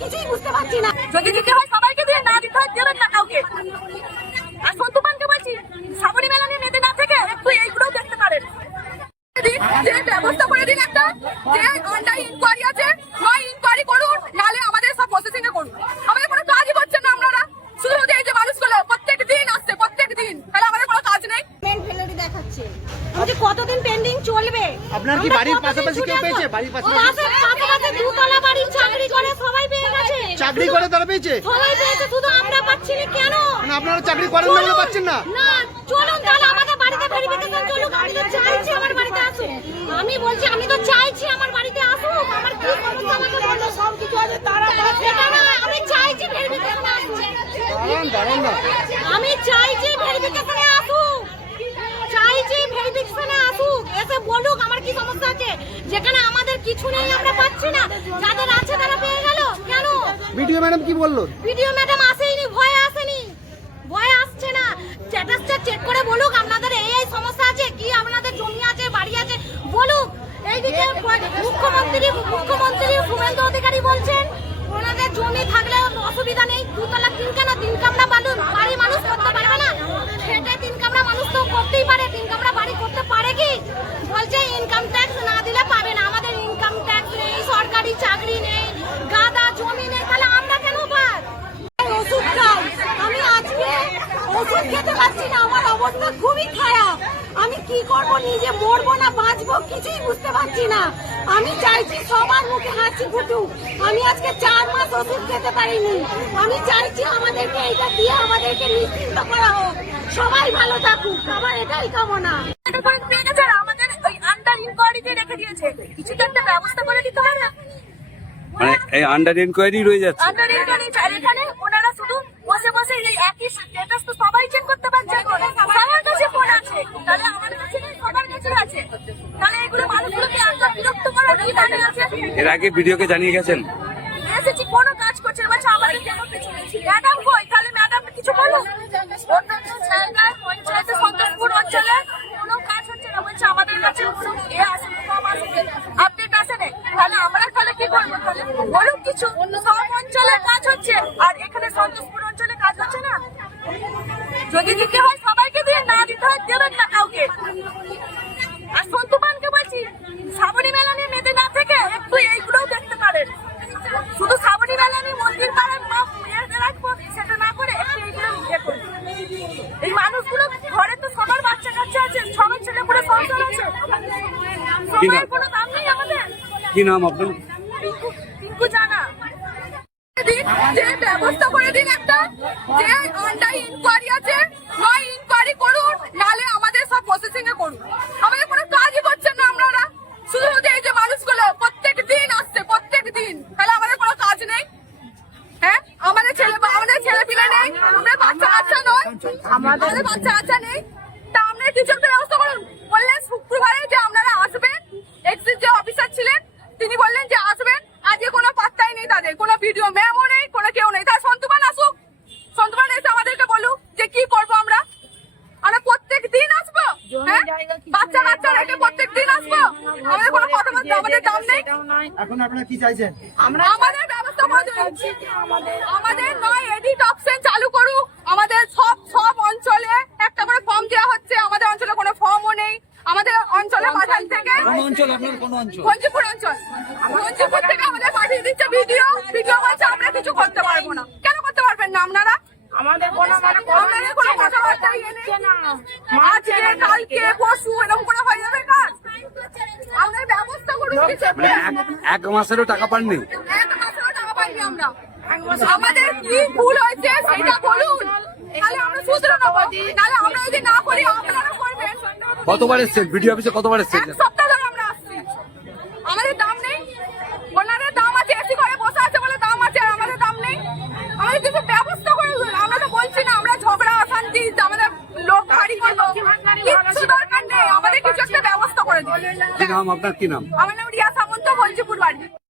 কিছুই বুঝতে পারছি না। যদি দিতে হয় সবাইকে দিয়ে, না দিতে হয় দেবেন না কাউকে। আর সন্তুমানকে বলছি, শ্রাবণী মেলা নিয়ে মেতে না থেকে একটু এইগুলোও দেখতে পারেন। যে ব্যবস্থা করে দিন একটা, যে আন্ডার ইনকোয়ারি আছে, হয় ইনকোয়ারি করুন, নাহলে আমাদের সব প্রসেসিং এ করুন। আমাদের কোনো কাজই করছেন না আপনারা, শুধু এই যে মানুষগুলো প্রত্যেক দিন আসছে, প্রত্যেক দিন, তাহলে আমাদের কোনো কাজ নেই। ফেলারি দেখাচ্ছে, আমাদের কতদিন পেন্ডিং চলবে? আপনার কি বাড়ির পাশাপাশি কেউ পেয়েছে? বাড়ির পাশাপাশি দুতলা বাড়ির চাকরি করে সবাই পেয়ে গেছে। চাকরি করে তারা পেয়েছে? সবাই পেয়েছে, শুধু আমরা পাচ্ছি না কেন? না আপনারা চাকরি করেন না বলে পাচ্ছেন না? না, চলুন তাহলে আমাদের বাড়িতে ভেরিফিকেশন চলুক। আমি তো চাইছি আমার বাড়িতে আসুক। আমি বলছি আমি তো চাইছি আমার বাড়িতে আসুক। আমার কি সমস্যা আমাকে বলো, সব কিছু আছে তারা এটা না, আমি চাইছি ভেরিফিকেশনে আসুক। দাঁড়ান না, আমি চাইছি ভেরিফিকেশনে আসুক, চাইছি ভেরিফিকেশনে আসুক, এসে বলুক আমার কি সমস্যা আছে। যেখানে আমাদের কিছু নেই, আমরা পাচ্ছি না, যাদের আছে তারা পেয়ে গেল কেন? ভিডিও ম্যাডাম কি বললো? ভিডিও ম্যাডাম আসেনি, ভয়ে আসেনি, ভয়ে আসছে না। স্ট্যাটাসটা চেক করে বলুক আপনাদের এই সমস্যা আছে, কি আপনাদের জমি আছে, বাড়ি আছে বলুক। এইদিকে মুখ্যমন্ত্রী শুভেন্দু অধিকারী বলছেন ওনাদের জমি থাকলে অসুবিধা নেই, দুতলা তিন কেন, তিন কামরা বাড়ি মানুষ করতে পারবে না? খেটে তিন কামরা মানুষ তো করতেই পারে, তিন কামরা বাড়ি করতে পারে কি? বলছে ইনকাম ট্যাক্স না দিলে পাবে না। আমাদের ইনকাম ট্যাক্স নেই, সরকারি চাকরি নেই, গাদা জমি নেই, তাহলে আমরা কেন পাই? ওষুধ খাই, আমি আজকে ওষুধ খেতে পারছি না, আমার অবস্থা খুবই খারাপ। আমি কি করব, নিজে মরবো না বাঁচবো কিছুই বুঝতে পারছি না। আমি চাইছি সবার মুখে হাসি ফুটুক। আমি আজকে 4 মাস ওষুধ খেতে পারিনি। আমি চাইছি আমাদেরকে এটা দিয়ে আমাদেরকে নিশ্চিন্ত করা হোক, সবাই ভালো থাকুক, আমার এটাই কামনা। আমাদের ওই আন্ডার ইনকোয়ারিতে রেখে দিয়েছে, কিছু তো একটা ব্যবস্থা করে দিতে হবে না? মানে এই আন্ডার ইনকোয়ারি রয়ে যাচ্ছে। আন্ডার ইনকোয়ারি এখানে ওনারা শুধু বসে বসে এই একই স্ট্যাটাস তো সবাই চেক করতে পারছে, সবার কাছে ফোন আছে, তাহলে আমাদের কাছে নেই, সবার কাছে আছে। তাহলে এগুলো মানুষগুলোকে এত বিরক্ত করার কি মানে আছে? এর আগে ভিডিওকে জানিয়ে গেছেন? এসেছি, কোনো কাজ করছে না, বলছে আমাদের কেন কিছু নেই। ম্যাডাম কই? তাহলে ম্যাডাম কিছু বলো। অন্যান্য জায়গায় পঞ্চায়েতে সন্তোষপুর অঞ্চলে কোনো কাজ হচ্ছে না, বলছে আমাদের কাছে এ আসে, কম আসে, আপডেট আসে না। তাহলে আমরা তাহলে কি করবো? তাহলে বলুক কিছু। সব অঞ্চলে কাজ হচ্ছে, আর এখানে সন্তোষপুর অঞ্চলে কাজ হচ্ছে না। যদি দিতে হয় সবাইকে দিয়ে, না দিতে হয় দেবেন না কাউকে। আর সন্তুমানকে বলছি, শ্রাবণী মেলা নিয়ে মেতে না থেকে একটু এইগুলোও দেখতে পারেন। শুধু শ্রাবণী মেলা নিয়ে মন্দির পাড়ার রাখবো সেটা না করে একটু এইগুলো ইয়ে করুন। এই মানুষগুলো ঘরে তো সবার বাচ্চা কাচ্চা আছে, সবার ছেলে পুরো সংসার আছে, সবার কোনো দাম নেই আমাদের। কি নাম আপনার? টিঙ্কু জানা। যে ব্যবস্থা করে দিন একটা, যে আন্ডার ইনকোয়ারি আছে, হয় ইনকোয়ারি করুন, নাহলে আমাদের সব প্রসেসিং এ করুন। আমাদের কোনো কাজই করছেন না আপনারা, শুধু এই যে মানুষগুলো প্রত্যেক দিন আসছে, প্রত্যেক দিন, তাহলে আমাদের কোনো কাজ নেই। হ্যাঁ, আমাদের ছেলে পিলে নেই, আমাদের বাচ্চা কাচ্চা নয়, আমাদের বাচ্চা কাচ্চা নেই, তা আপনারা কিছু একটা ব্যবস্থা করুন। বললেন শুক্রবারে যে আপনারা আসবেন, এক্সিট যে অফিসার ছিলেন তিনি বললেন যে আসবেন, আজকে কোনো পাত্তাই নেই, তাদের কোনো ভিডিও ম্যামও নেই, কোনো কেউ নেই। তার সন্তুমান আসুক, সন্তুমান এসে আমাদেরকে বলুক যে কি করবো আমরা। আমরা প্রত্যেক দিন আসবো, হ্যাঁ, বাচ্চা কাচ্চা রেখে প্রত্যেক দিন আসবো, আমাদের কোনো কথা বলতে আমাদের দাম নেই। এখন আপনারা কি চাইছেন? আমাদের ব্যবস্থা আমাদের নয় এডিট অপশন চালু করুক। আমাদের সব অঞ্চলে একটা করে ফর্ম দেওয়া হচ্ছে, আমাদের অঞ্চলে কোনো ফর্মও নেই। আমাদের অঞ্চলে পাঠান থেকে কোন অঞ্চল আপনার? কোন অঞ্চল? ভঞ্জিপুর অঞ্চল, ভঞ্জিপুর থেকে আমাদের পাঠিয়ে দিচ্ছে ভিডিও বলছে আমরা কিছু করতে পারবো না। কেন করতে পারবেন না আপনারা? আমাদের কোনো কথাবার্তা না, আজকে কালকে পরশু এরকম করে হয়ে যাবে কাজ। আমাদের ব্যবস্থা করুন। মানে এক মাসেরও টাকা পাননি? এক মাসেরও টাকা পাইনি আমরা। আমাদের কি ভুল হয়েছে সেটা বলুন, তাহলে আমরা শুধরে নেবো, নাহলে আমরা যদি না করি আপনারা করবেন। কতবার এসছেন ভিডিও অফিসে? কতবার এসছেন? এক সপ্তাহ ধরে আমরা আসছি, আমাদের দাম নেই। ওনাদের দাম আছে, এসি ঘরে বসে আছে বলে দাম আছে, আর আমাদের দাম নেই। আমাদের কিছু ব্যবস্থা করে দিন। আমরা তো বলছি না আমরা ঝগড়া অশান্তি, আমাদের লোক ভারী কিছু দরকার নেই, আমাদের কিছু একটা ব্যবস্থা করে দিন। কি নাম আপনার? কি নাম? আমার নাম